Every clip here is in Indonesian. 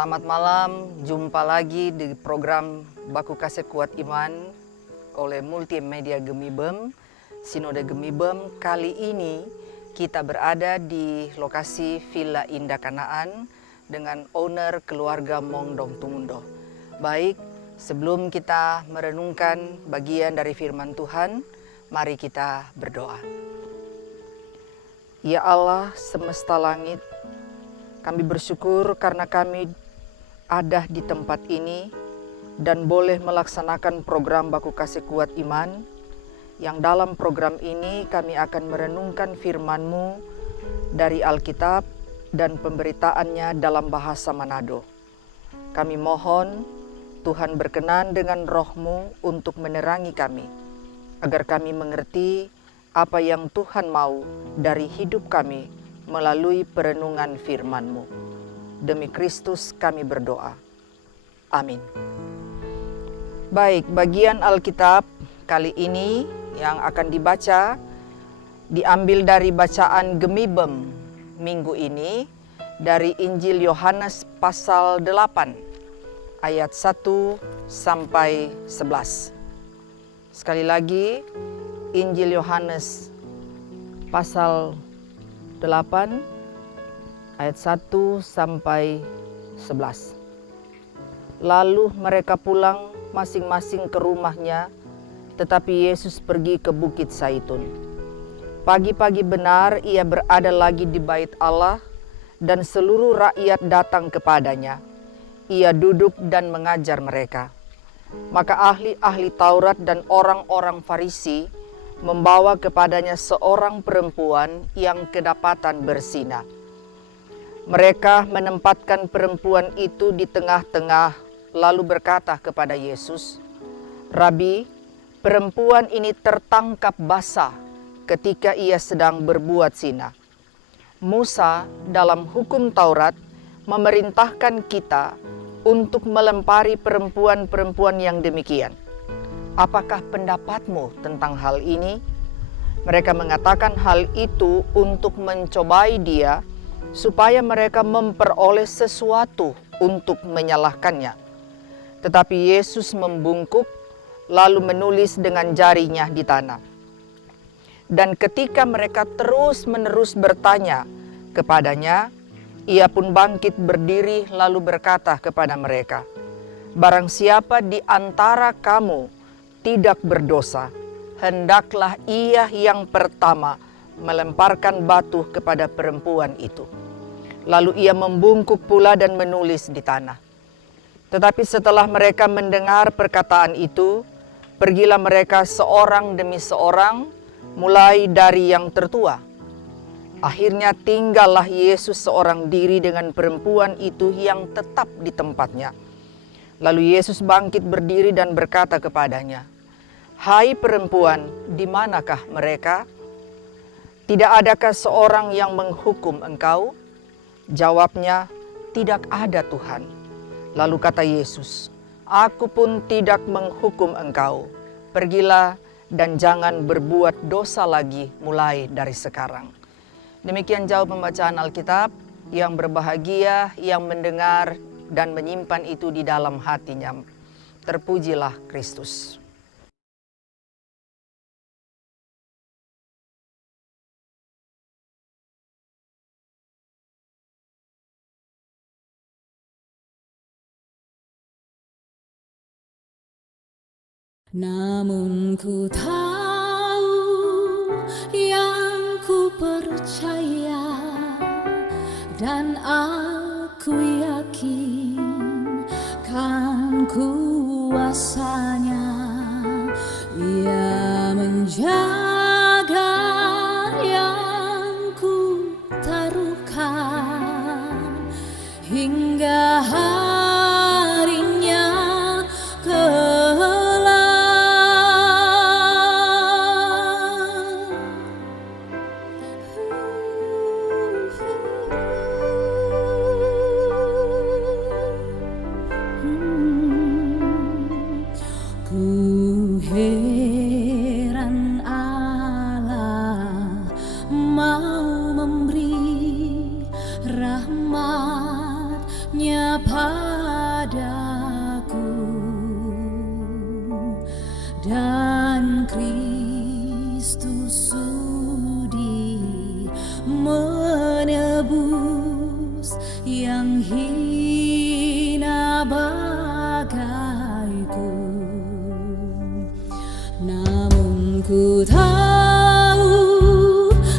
Selamat malam, jumpa lagi di program Baku Kasih Kuat Iman oleh Multimedia Gemibem, Sinode Gemibem. Kali ini kita berada di lokasi Villa Indah Kanaan dengan owner keluarga Mongdong Tumundo. Baik, sebelum kita merenungkan bagian dari firman Tuhan, mari kita berdoa. Ya Allah semesta langit, kami bersyukur karena kami ada di tempat ini dan boleh melaksanakan program Baku Kasih Kuat Iman, yang dalam program ini kami akan merenungkan firman-Mu dari Alkitab dan pemberitaannya dalam bahasa Manado. Kami mohon Tuhan berkenan dengan Roh-Mu untuk menerangi kami, agar kami mengerti apa yang Tuhan mau dari hidup kami melalui perenungan firman-Mu. Demi Kristus kami berdoa. Amin. Baik, bagian Alkitab kali ini yang akan dibaca diambil dari bacaan Gemibem minggu ini dari Injil Yohanes pasal 8 ayat 1 sampai 11. Sekali lagi, Injil Yohanes pasal 8 ayat 1 sampai 11. Lalu mereka pulang masing-masing ke rumahnya, tetapi Yesus pergi ke Bukit Zaitun. Pagi-pagi benar ia berada lagi di bait Allah dan seluruh rakyat datang kepadanya. Ia duduk dan mengajar mereka. Maka ahli-ahli Taurat dan orang-orang Farisi membawa kepadanya seorang perempuan yang kedapatan berzina. Mereka menempatkan perempuan itu di tengah-tengah, lalu berkata kepada Yesus, "Rabi, perempuan ini tertangkap basah ketika ia sedang berbuat zina. Musa dalam hukum Taurat memerintahkan kita untuk melempari perempuan-perempuan yang demikian. Apakah pendapatmu tentang hal ini?" Mereka mengatakan hal itu untuk mencobai dia, supaya mereka memperoleh sesuatu untuk menyalahkannya. Tetapi Yesus membungkuk, lalu menulis dengan jarinya di tanah. Dan ketika mereka terus-menerus bertanya kepadanya, ia pun bangkit berdiri lalu berkata kepada mereka, "Barang siapa di antara kamu tidak berdosa, hendaklah ia yang pertama melemparkan batu kepada perempuan itu." Lalu ia membungkuk pula dan menulis di tanah. Tetapi setelah mereka mendengar perkataan itu, pergilah mereka seorang demi seorang, mulai dari yang tertua. Akhirnya tinggallah Yesus seorang diri dengan perempuan itu yang tetap di tempatnya. Lalu Yesus bangkit berdiri dan berkata kepadanya, "Hai perempuan, di manakah mereka? Tidak adakah seorang yang menghukum engkau?" Jawabnya, "Tidak ada Tuhan." Lalu kata Yesus, "Aku pun tidak menghukum engkau. Pergilah dan jangan berbuat dosa lagi mulai dari sekarang." Demikian jauh pembacaan Alkitab. Yang berbahagia yang mendengar dan menyimpan itu di dalam hatinya. Terpujilah Kristus. Namun ku tahu yang ku percaya, dan aku yakin kan kuasanya. Ia menjaga yang ku taruhkan hingga harinya kelak. Ku heran Allah mau memberi rahmat-Nya dan Kristus sudi menebus yang hina bagaiku. Namun ku tahu,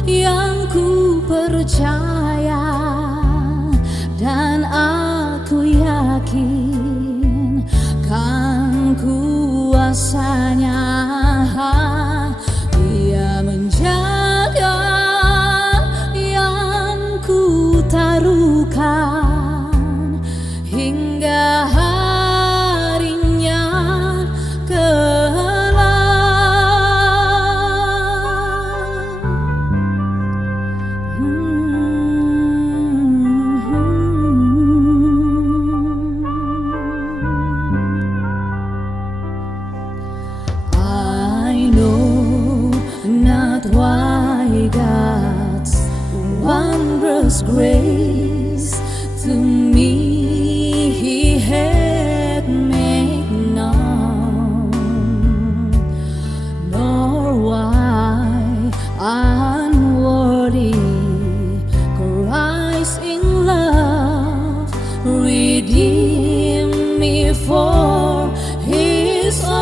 yang ku percaya, dan aku yakin kan kuasanya. Dia menjaga yang ku taruhkan hingga harinya kelak. I know not why God's wondrous grace to me He had made known, nor why unworthy Christ in love redeemed me for His own.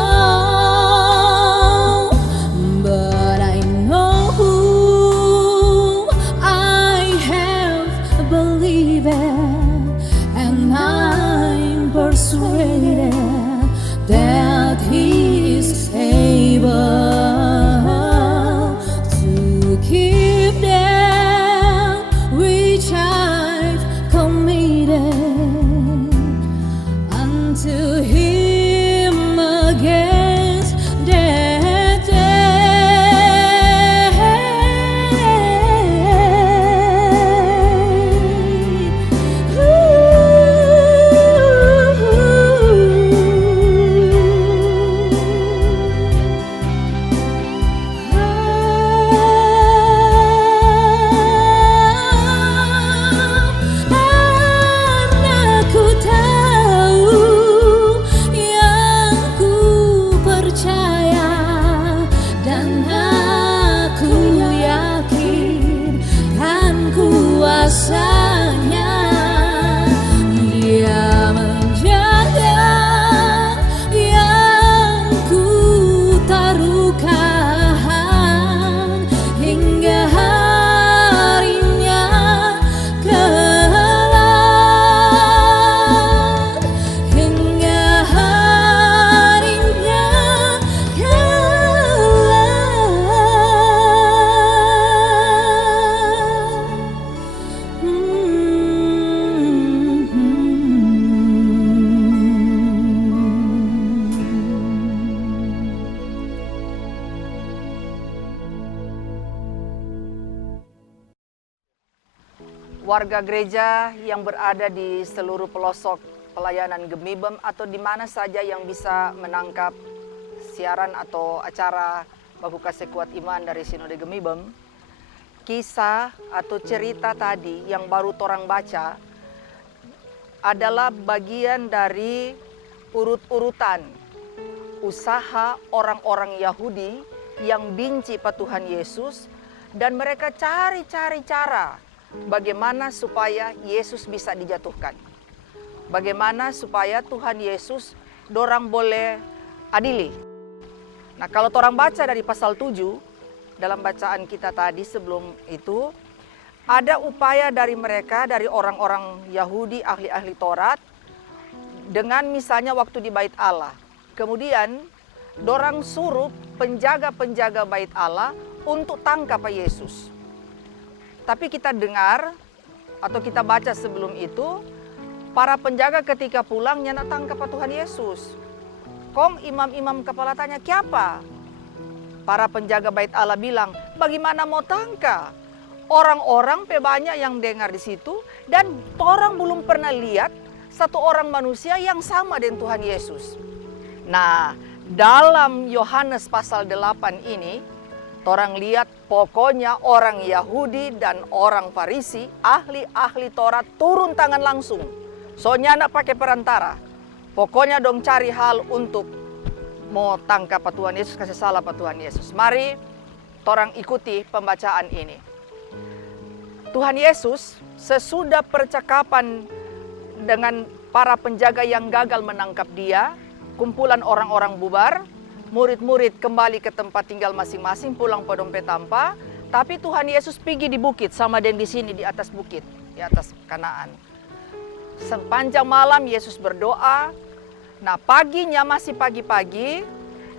But I know whom I have believed, and I'm persuaded that He is able to keep them which I've committed unto Him against that Karena ku tahu, yang ku percaya, dan aku yakin kan kuasanya. Dia menjaga yang ku taruhkan hingga harinya kelak, hingga harinya Warga gereja yang berada di seluruh pelosok pelayanan Gemibem atau di mana saja yang bisa menangkap siaran atau acara Baku Kasih Kuat Iman dari Sinode Gemibem, kisah atau cerita tadi yang baru torang baca adalah bagian dari urut-urutan usaha orang-orang Yahudi yang benci pada Tuhan Yesus, dan mereka cari-cari cara bagaimana supaya Yesus bisa dijatuhkan. Bagaimana supaya Tuhan Yesus dorang boleh adili. Nah, kalau orang baca dari pasal 7 dalam bacaan kita tadi sebelum itu, ada upaya dari mereka, dari orang-orang Yahudi, ahli-ahli Taurat, dengan misalnya waktu di Bait Allah. Kemudian dorang suruh penjaga-penjaga Bait Allah untuk tangkap Yesus. Tapi kita dengar atau kita baca sebelum itu, para penjaga ketika pulangnya nak tangkap Tuhan Yesus. Kong imam-imam kepala tanya, "Kiapa?" Para penjaga Bait Allah bilang, "Bagaimana mau tangkap? Orang-orang banyak yang dengar di situ, dan orang belum pernah lihat satu orang manusia yang sama dengan Tuhan Yesus." Nah, dalam Yohanes pasal 8 ini, orang lihat pokoknya orang Yahudi dan orang Farisi, ahli-ahli Taurat turun tangan langsung. Soalnya nak pakai perantara. Pokoknya dong cari hal untuk mau tangkap Pak Tuhan Yesus, kasih salah Pak Tuhan Yesus. Mari orang ikuti pembacaan ini. Tuhan Yesus sesudah percakapan dengan para penjaga yang gagal menangkap dia, kumpulan orang-orang bubar, murid-murid kembali ke tempat tinggal masing-masing, pulang pada dompet tanpa. Tapi Tuhan Yesus pergi di bukit, sama dengan di sini di atas bukit, di atas Kanaan. Sepanjang malam Yesus berdoa. Nah, paginya masih pagi-pagi,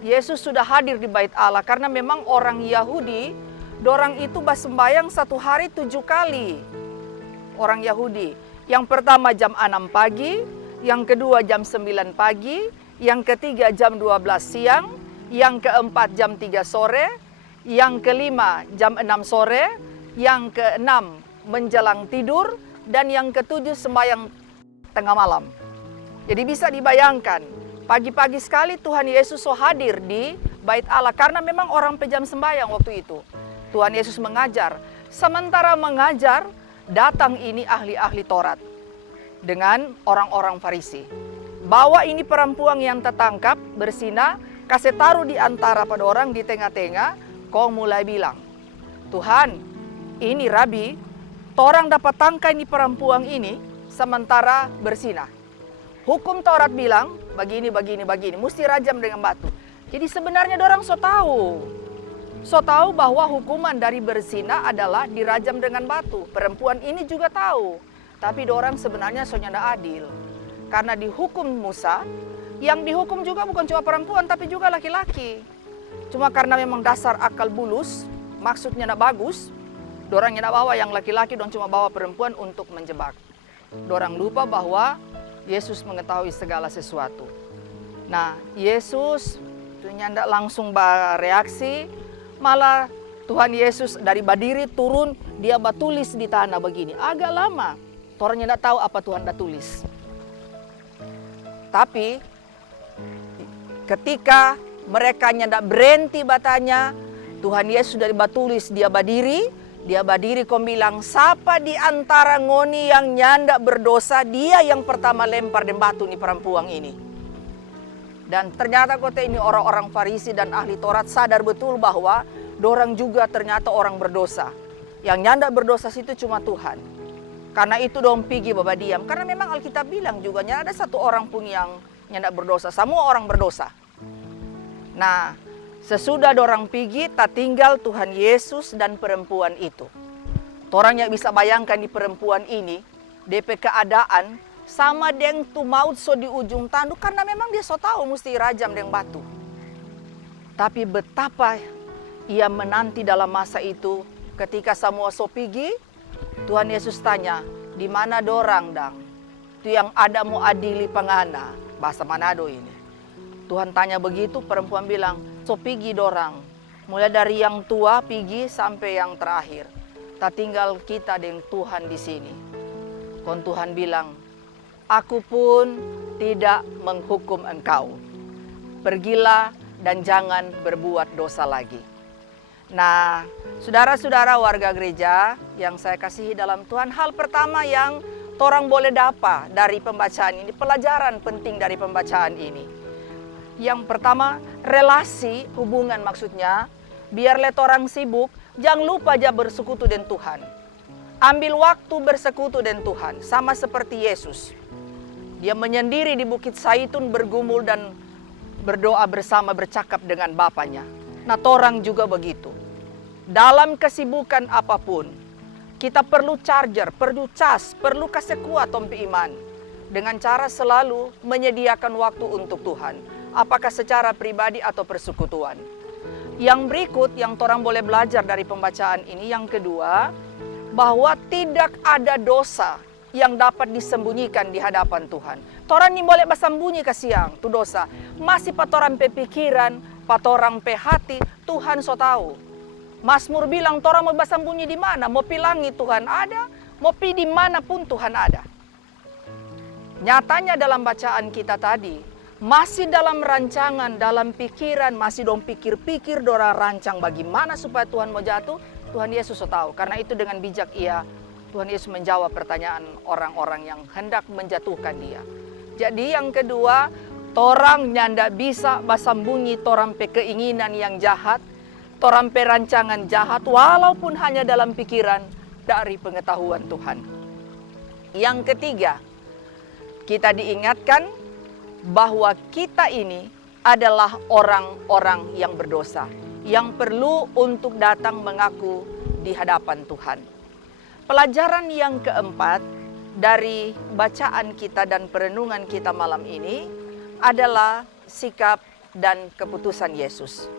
Yesus sudah hadir di Bait Allah karena memang orang Yahudi, dorang itu bersembayang satu hari 7 kali. Orang Yahudi, yang pertama jam 6 pagi, yang kedua jam 9 pagi, yang ketiga jam 12 siang, yang keempat jam 3 sore, yang kelima jam 6 sore, yang keenam menjelang tidur, dan yang ketujuh sembahyang tengah malam. Jadi bisa dibayangkan, pagi-pagi sekali Tuhan Yesus hadir di Bait Allah karena memang orang pejam sembahyang waktu itu. Tuhan Yesus mengajar. Sementara mengajar, datang ini ahli-ahli Taurat dengan orang-orang Farisi. Bawa ini perempuan yang tertangkap berzina, kasih taruh di antara pada orang di tengah-tengah, kau mulai bilang, Tuhan, ini Rabi, torang dapat tangkai ini perempuan ini sementara berzina. Hukum Taurat bilang begini, mesti rajam dengan batu. Jadi sebenarnya dorang so tahu bahwa hukuman dari berzina adalah dirajam dengan batu. Perempuan ini juga tahu, tapi dorang sebenarnya so nyanda adil. Karena dihukum Musa, yang dihukum juga bukan cuma perempuan tapi juga laki-laki. Cuma karena memang dasar akal bulus, maksudnya nak bagus, dorang nyanda bawa yang laki-laki, dong cuma bawa perempuan untuk menjebak. Dorang lupa bahwa Yesus mengetahui segala sesuatu. Nah, Yesus nyanda langsung bereaksi, malah Tuhan Yesus dari berdiri turun, dia batulis di tanah begini. Agak lama, orang nyanda tahu apa Tuhan dah tulis. Tapi ketika mereka nyanda berhenti batanya, Tuhan Yesus dari batulis dia berdiri kau bilang, siapa di antara ngoni yang nyanda berdosa, dia yang pertama lempar dengan batu nih perempuan ini. Dan ternyata kota ini orang-orang Farisi dan ahli Taurat sadar betul bahwa dorang juga ternyata orang berdosa. Yang nyanda berdosa situ cuma Tuhan. Karena itu dong pergi bawa diam. Karena memang Alkitab bilang juga nyanda ada satu orang pun yang nyanda berdosa. Semua orang berdosa. Nah, sesudah dorang pergi, tak tinggal Tuhan Yesus dan perempuan itu. Orang yang bisa bayangkan di perempuan ini, DP keadaan sama dengan tu maut so di ujung tanduk karena memang dia so tahu mesti rajam dengan batu. Tapi betapa ia menanti dalam masa itu ketika semua so pergi, Tuhan Yesus tanya, di mana dorang dang? Itu yang ada mau adili pangana, bahasa Manado ini. Tuhan tanya begitu, perempuan bilang, so pergi dorang. Mulai dari yang tua pergi sampai yang terakhir. Tak tinggal kita dengan Tuhan di sini. Kon Tuhan bilang, aku pun tidak menghukum engkau. Pergilah dan jangan berbuat dosa lagi. Nah, saudara-saudara warga gereja yang saya kasihi dalam Tuhan, hal pertama yang orang boleh dapat dari pembacaan ini, pelajaran penting dari pembacaan ini. Yang pertama, relasi, hubungan maksudnya, biar let orang sibuk, jangan lupa aja bersekutu dengan Tuhan. Ambil waktu bersekutu dengan Tuhan, sama seperti Yesus. Dia menyendiri di Bukit Zaitun bergumul dan berdoa bersama bercakap dengan Bapanya. Nah, orang juga begitu. Dalam kesibukan apapun, kita perlu charger, perlu cas, perlu kasih kuat tompi iman. Dengan cara selalu menyediakan waktu untuk Tuhan. Apakah secara pribadi atau persekutuan. Yang berikut yang orang boleh belajar dari pembacaan ini, yang kedua, bahwa tidak ada dosa yang dapat disembunyikan di hadapan Tuhan. Orang ini boleh bersembunyi ke siang, itu dosa. Masih patoran pe pikiran, patoran pe hati, Tuhan so tahu. Mazmur bilang, orang mau bersembunyi di mana? Mau pilangi Tuhan ada, mau pi di mana pun Tuhan ada. Nyatanya dalam bacaan kita tadi, masih dalam rancangan, dalam pikiran, masih dong pikir-pikir, dorang rancang bagaimana supaya Tuhan mau jatuh, Tuhan Yesus so tahu. Karena itu dengan bijak Tuhan Yesus menjawab pertanyaan orang-orang yang hendak menjatuhkan dia. Jadi yang kedua, Torang nyanda bisa basambunyi torang pe keinginan yang jahat, torang pe rancangan jahat, walaupun hanya dalam pikiran dari pengetahuan Tuhan. Yang ketiga, kita diingatkan bahwa kita ini adalah orang-orang yang berdosa, yang perlu untuk datang mengaku di hadapan Tuhan. Pelajaran yang keempat dari bacaan kita dan perenungan kita malam ini adalah sikap dan keputusan Yesus.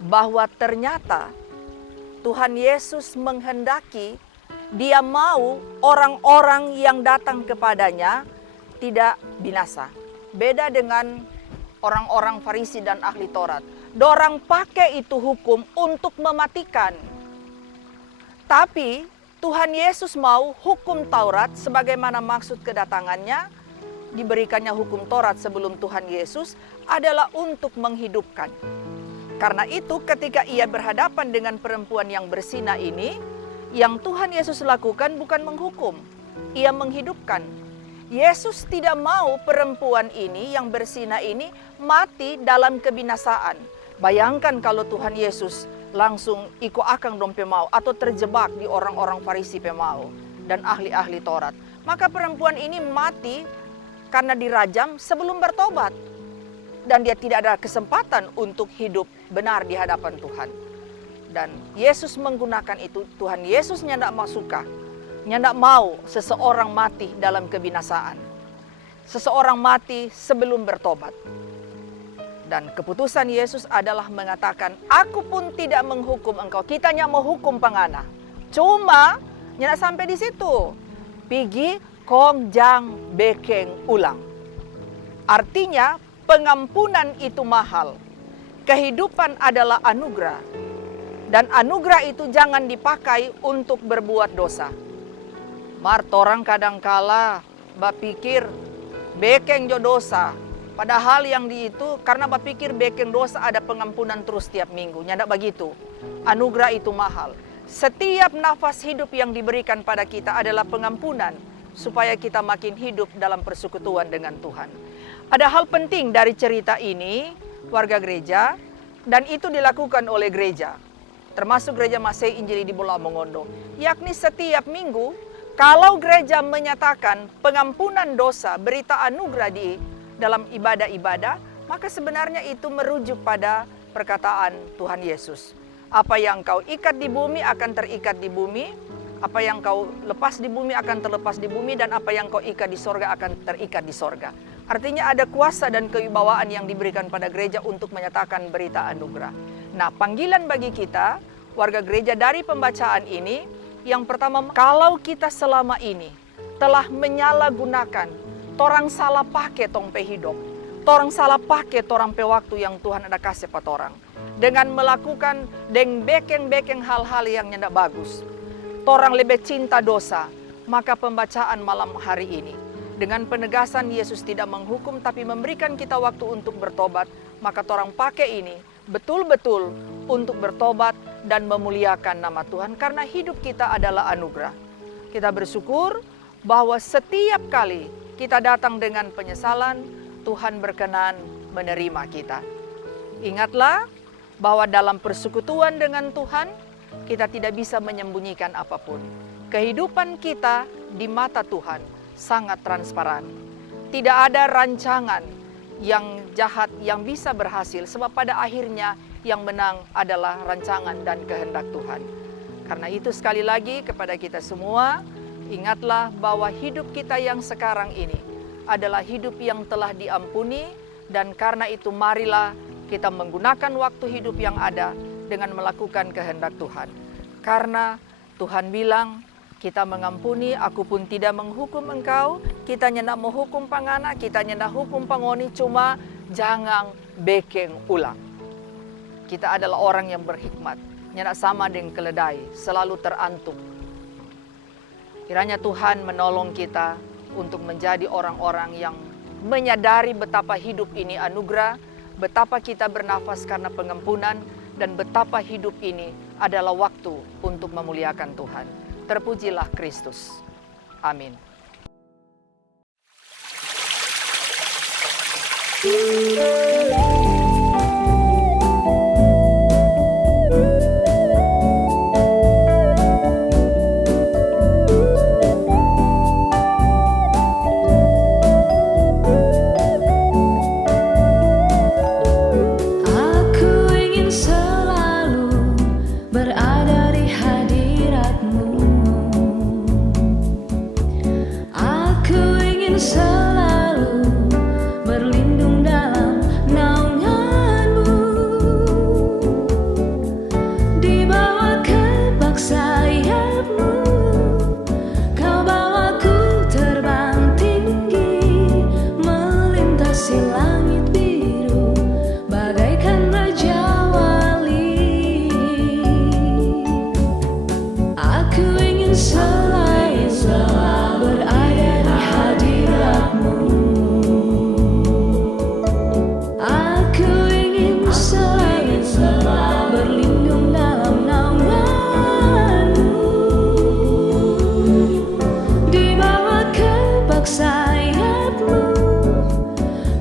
Bahwa ternyata Tuhan Yesus menghendaki Dia mau orang-orang yang datang kepadanya tidak binasa. Beda dengan orang-orang Farisi dan ahli Taurat. Dorang pakai itu hukum untuk mematikan. Tapi Tuhan Yesus mau hukum Taurat sebagaimana maksud kedatangannya, diberikannya hukum Taurat sebelum Tuhan Yesus adalah untuk menghidupkan. Karena itu ketika ia berhadapan dengan perempuan yang berzina ini, yang Tuhan Yesus lakukan bukan menghukum, ia menghidupkan. Yesus tidak mau perempuan ini yang berzina ini mati dalam kebinasaan. Bayangkan kalau Tuhan Yesus langsung iko akang dong pemau atau terjebak di orang-orang Farisi pemau dan ahli-ahli Taurat. Maka perempuan ini mati karena dirajam sebelum bertobat. Dan dia tidak ada kesempatan untuk hidup benar di hadapan Tuhan. Dan Yesus menggunakan itu. Tuhan Yesus nyandak suka, nyandak mau seseorang mati dalam kebinasaan. Seseorang mati sebelum bertobat. Dan keputusan Yesus adalah mengatakan, aku pun tidak menghukum engkau. Kita hanya mau hukum pangana. Cuma nyandak sampai di situ. Pigi kong jang bekeng ulang. Artinya pengampunan itu mahal. Kehidupan adalah anugerah. Dan anugerah itu jangan dipakai untuk berbuat dosa. Orang kadangkala bapikir bekeng jo dosa. Padahal yang di itu karena bapikir bekeng dosa ada pengampunan terus tiap minggu. Nyandak begitu. Anugerah itu mahal. Setiap nafas hidup yang diberikan pada kita adalah pengampunan. Supaya kita makin hidup dalam persekutuan dengan Tuhan. Ada hal penting dari cerita ini, warga gereja, dan itu dilakukan oleh gereja. Termasuk gereja Masehi Injili di Bola Mongondo. Yakni setiap minggu, kalau gereja menyatakan pengampunan dosa, berita anugerah di dalam ibadah-ibadah, maka sebenarnya itu merujuk pada perkataan Tuhan Yesus. Apa yang kau ikat di bumi akan terikat di bumi, apa yang kau lepas di bumi akan terlepas di bumi, dan apa yang kau ikat di sorga akan terikat di sorga. Artinya ada kuasa dan kewibawaan yang diberikan pada gereja untuk menyatakan berita anugerah. Nah, panggilan bagi kita, warga gereja dari pembacaan ini, yang pertama, kalau kita selama ini telah menyalahgunakan, torang salah pakai tong pe hidup, torang salah pakai torang pe waktu yang Tuhan ada kasih pada orang, dengan melakukan deng bekeng-bekeng hal-hal yang tidak bagus, torang lebih cinta dosa, maka pembacaan malam hari ini, dengan penegasan Yesus tidak menghukum tapi memberikan kita waktu untuk bertobat, maka torang pakai ini betul-betul untuk bertobat dan memuliakan nama Tuhan karena hidup kita adalah anugerah. Kita bersyukur bahwa setiap kali kita datang dengan penyesalan, Tuhan berkenan menerima kita. Ingatlah bahwa dalam persekutuan dengan Tuhan, kita tidak bisa menyembunyikan apapun. Kehidupan kita di mata Tuhan sangat transparan. Tidak ada rancangan yang jahat yang bisa berhasil, sebab pada akhirnya yang menang adalah rancangan dan kehendak Tuhan. Karena itu sekali lagi kepada kita semua, ingatlah bahwa hidup kita yang sekarang ini adalah hidup yang telah diampuni, dan karena itu marilah kita menggunakan waktu hidup yang ada dengan melakukan kehendak Tuhan. Karena Tuhan bilang, kita mengampuni, aku pun tidak menghukum engkau. Kita nyendak menghukum pangana, kita nyendak hukum pangoni, cuma jangan bekeng ulang. Kita adalah orang yang berhikmat, nyendak sama dengan keledai, selalu terantuk. Kiranya Tuhan menolong kita untuk menjadi orang-orang yang menyadari betapa hidup ini anugerah, betapa kita bernafas karena pengampunan, dan betapa hidup ini adalah waktu untuk memuliakan Tuhan. Terpujilah Kristus. Amin. Aku ingin selalu berada di hadirat-Mu. Aku ingin selalu berlindung dalam naungan-Mu. Di bawah kepak sayap-Mu, Kau bawaku terbang tinggi, melintasi langit biru bagaikan Raja Wali. Aku ingin selalu berada di hadirat-Mu. Aku ingin selalu berlindung dalam naungan-Mu. Di bawah kepak sayap-Mu,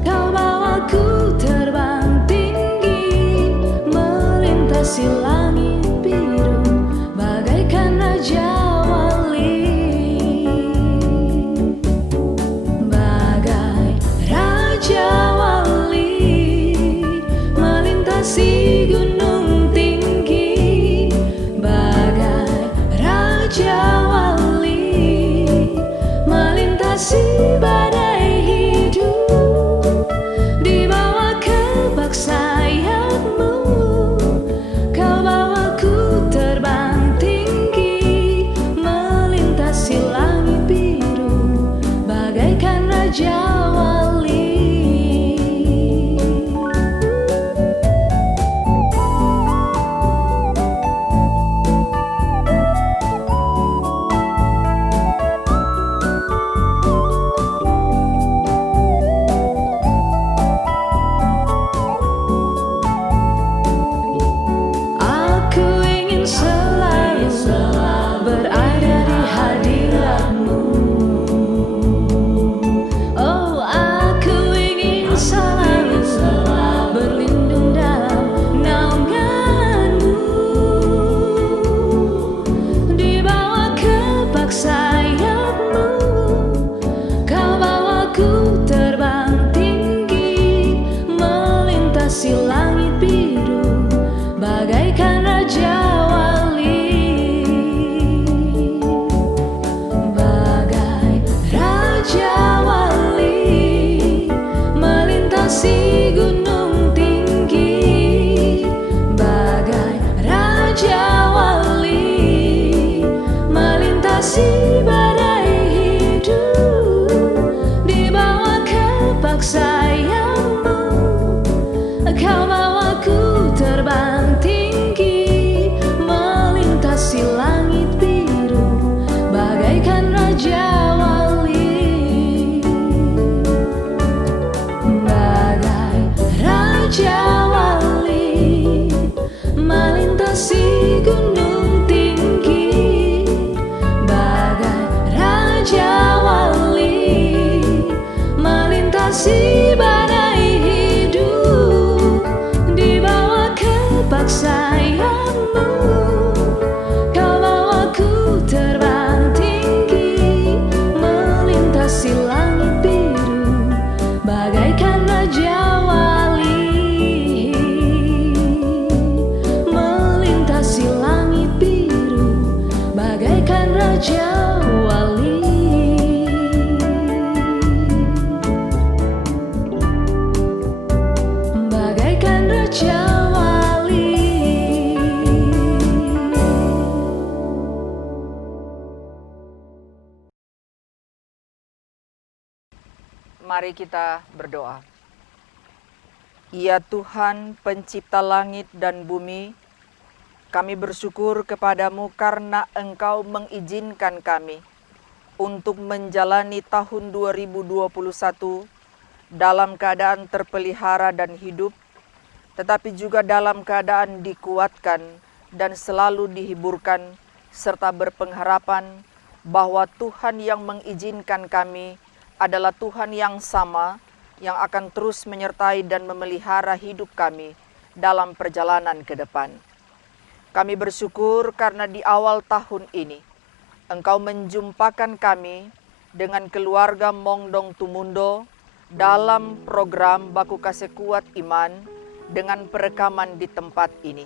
Kau bawaku terbang tinggi, melintasi langit biru bagaikan Raja Wali. Bagai Raja Wali, melintasi gunung tinggi. Bagai Raja Wali, melintasi badai hidup. Di bawah kepak sayap-Mu, Kau bawaku terbang tinggi, melintasi langit biru bagaikan Raja Wali. Aku ingin selalu berada di hadirat-Mu. Oh, aku ingin selalu berlindung dalam naungan-Mu. Di bawah kepak sayap-Mu, Kau bawaku terbang tinggi, melintasi langit biru bagaikan Raja Wali. Bagai Raja Wali, melintasi gunung tinggi. Bagai Raja Wali, melintasi badai hidup. Di bawah kepak sayap-Mu, Kau bawaku terbang tinggi, melintasi langit biru bagaikan Raja Wali. Bagai Raja Wali, melintasi gunung tinggi. Bagai Raja Wali, melintasi badai hidup. Di bawah kepak sayap-Mu, Kau bawaku terbang tinggi, melintasi langit biru bagaikan Raja Wali. Melintasi langit biru bagaikan Raja Wali. Bagaikan Raja Wali. Mari kita berdoa. Ya Tuhan, pencipta langit dan bumi, kami bersyukur kepadamu karena Engkau mengizinkan kami untuk menjalani tahun 2021 dalam keadaan terpelihara dan hidup, tetapi juga dalam keadaan dikuatkan dan selalu dihiburkan, serta berpengharapan bahwa Tuhan yang mengizinkan kami adalah Tuhan yang sama yang akan terus menyertai dan memelihara hidup kami dalam perjalanan ke depan. Kami bersyukur karena di awal tahun ini Engkau menjumpakan kami dengan keluarga Mongdong Tumundo dalam program Baku Kasih Kuat Iman dengan perekaman di tempat ini.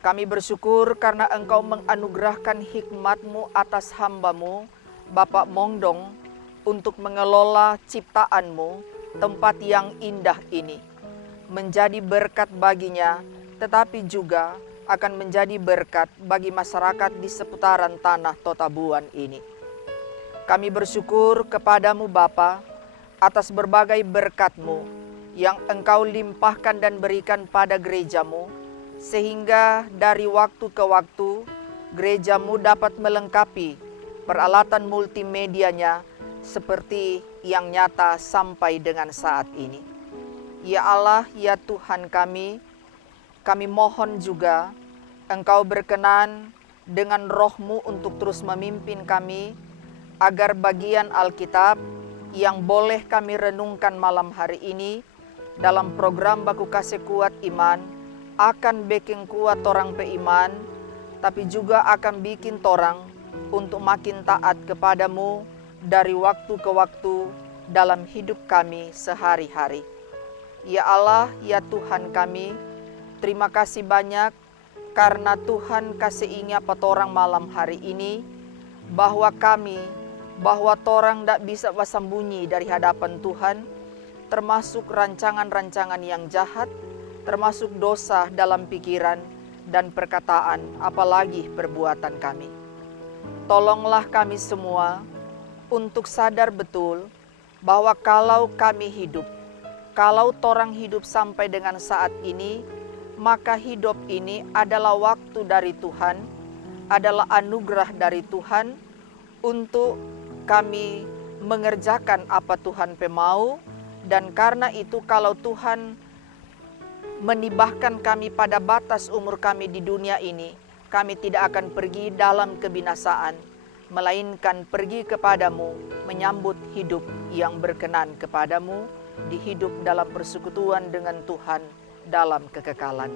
Kami bersyukur karena Engkau menganugerahkan hikmat-Mu atas hamba-Mu, Bapak Mongdong, untuk mengelola ciptaan-Mu, tempat yang indah ini. Menjadi berkat baginya, tetapi juga akan menjadi berkat bagi masyarakat di seputaran tanah Totabuan ini. Kami bersyukur kepadamu Bapa atas berbagai berkat-Mu yang Engkau limpahkan dan berikan pada gereja-Mu, sehingga dari waktu ke waktu gereja-Mu dapat melengkapi peralatan multimedianya seperti yang nyata sampai dengan saat ini. Ya Allah, ya Tuhan kami mohon juga Engkau berkenan dengan roh-Mu untuk terus memimpin kami, agar bagian Alkitab yang boleh kami renungkan malam hari ini dalam program Baku Kasih Kuat Iman akan bikin kuat torang peiman, tapi juga akan bikin torang untuk makin taat kepadamu dari waktu ke waktu dalam hidup kami sehari-hari. Ya Allah, ya Tuhan kami, terima kasih banyak karena Tuhan kasih ingat petorang malam hari ini bahwa torang tidak bisa bersembunyi dari hadapan Tuhan, termasuk rancangan-rancangan yang jahat, termasuk dosa dalam pikiran dan perkataan, apalagi perbuatan kami. Tolonglah kami semua untuk sadar betul bahwa kalau kami hidup, kalau torang hidup sampai dengan saat ini, maka hidup ini adalah waktu dari Tuhan, adalah anugerah dari Tuhan untuk kami mengerjakan apa Tuhan mau. Dan karena itu kalau Tuhan menibahkan kami pada batas umur kami di dunia ini, kami tidak akan pergi dalam kebinasaan, melainkan pergi kepadamu, menyambut hidup yang berkenan kepadamu, di hidup dalam persekutuan dengan Tuhan dalam kekekalan.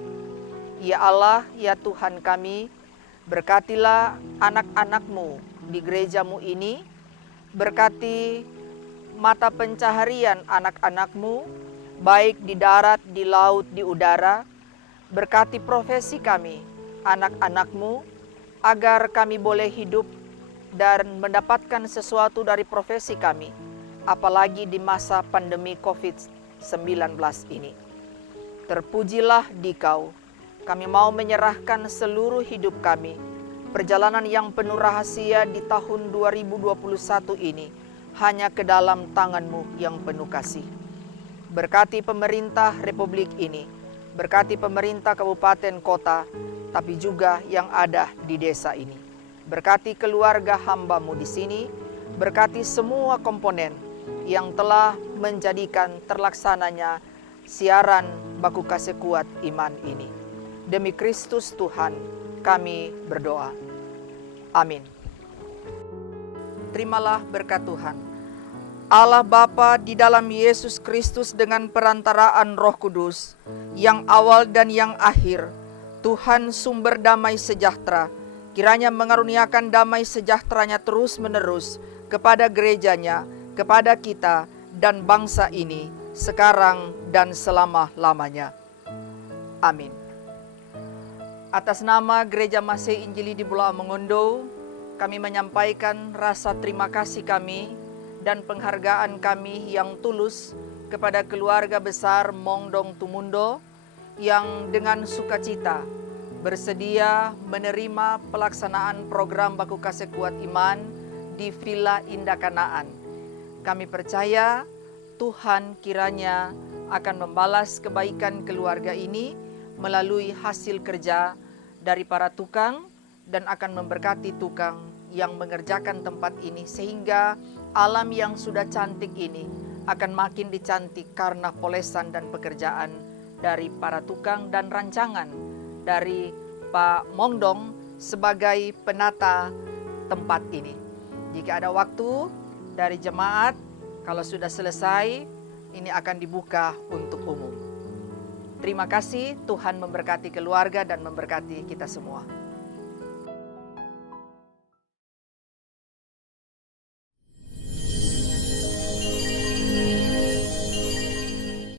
Ya Allah, ya Tuhan kami, berkatilah anak-anak-Mu di gereja-Mu ini, berkati mata pencaharian anak-anak-Mu, baik di darat, di laut, di udara, berkati profesi kami, anak-anak-Mu, agar kami boleh hidup dan mendapatkan sesuatu dari profesi kami, apalagi di masa pandemi COVID-19 ini. Terpujilah Dikau, kami mau menyerahkan seluruh hidup kami, perjalanan yang penuh rahasia di tahun 2021 ini, hanya ke dalam tangan-Mu yang penuh kasih. Berkati pemerintah Republik ini, berkati pemerintah kabupaten kota, tapi juga yang ada di desa ini. Berkati keluarga hamba-Mu di sini, berkati semua komponen yang telah menjadikan terlaksananya siaran Baku Kasih Kuat Iman ini. Demi Kristus Tuhan, kami berdoa. Amin. Terimalah berkat Tuhan. Allah Bapa di dalam Yesus Kristus dengan perantaraan Roh Kudus, yang awal dan yang akhir, Tuhan sumber damai sejahtera, kiranya mengaruniakan damai sejahteranya terus-menerus kepada gerejanya, kepada kita dan bangsa ini, sekarang dan selama-lamanya. Amin. Atas nama Gereja Masih Injili di Pulau Mengondo, kami menyampaikan rasa terima kasih kami dan penghargaan kami yang tulus kepada keluarga besar Mongdong Tumundo yang dengan sukacita bersedia menerima pelaksanaan program Baku Kasih Kuat Iman di Villa Indah Kanaan. Kami percaya Tuhan kiranya akan membalas kebaikan keluarga ini melalui hasil kerja dari para tukang dan akan memberkati tukang yang mengerjakan tempat ini, sehingga alam yang sudah cantik ini akan makin dicantik karena polesan dan pekerjaan dari para tukang dan rancangan dari Pak Mongdong sebagai penata tempat ini. Jika ada waktu dari jemaat, kalau sudah selesai ini akan dibuka untuk umum. Terima kasih, Tuhan memberkati keluarga dan memberkati kita semua.